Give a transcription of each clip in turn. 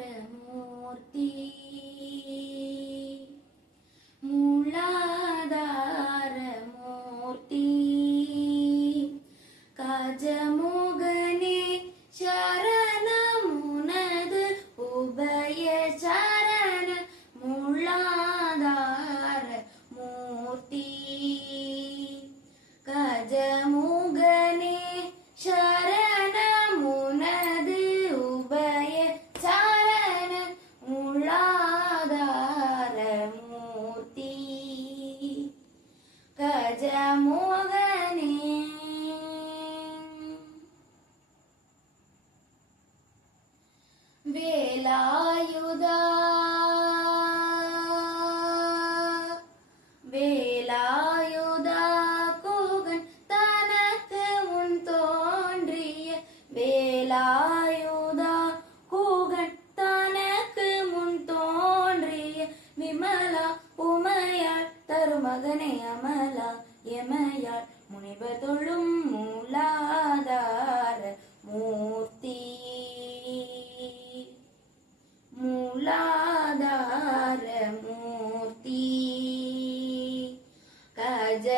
மூலாதாரமூர்த்தி மூலாதாரமூர்த்தி கஜமுகனே சரணமுனது உபய சரண மூலாதாரமூர்த்தி கஜமுகனே சரணமுனது உபய சரண மூலாதாரமூர்த்தி கஜமுகனே வேலாயுதா வேலாயுதா குகன் தனக்கு முன் தோன்றிய வேலாயுதா குகன் தனக்கு முன் தோன்றிய விமலா உமையாள் தருமகனே அமலா எமையாள் முனிவர் தொழும் மூலாதார மூர்த்தி மூலாதார மூர்த்தி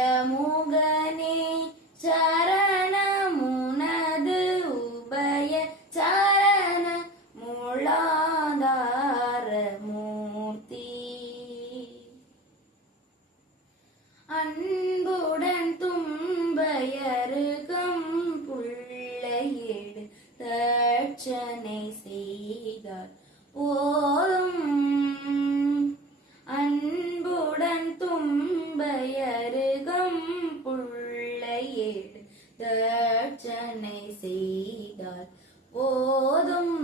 கஜமுகனே சரணமுனது உபய சரண மூலாதார மூர்த்தி அன்புடன் தும்பையருகம் புள்ளையேடு தட்சணை செய்தார் போதும் அன்புடன் தும்பையருகம் புள்ளையேடு தட்சணை செய்தார் போதும்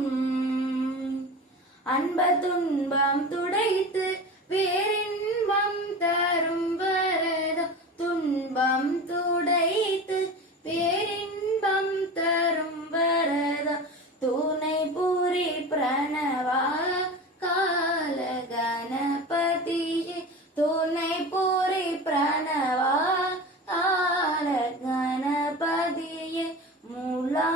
அன்ப துன்பம் துடைத்து பேரின்பம் தரும் வரதம் துன்பம் துடைத்து பேரின்பம் தரும் வரதம் துணை புரி பிரணவா கால கணபதியே துணை புரி பிரணவா கால கணபதியே மூலா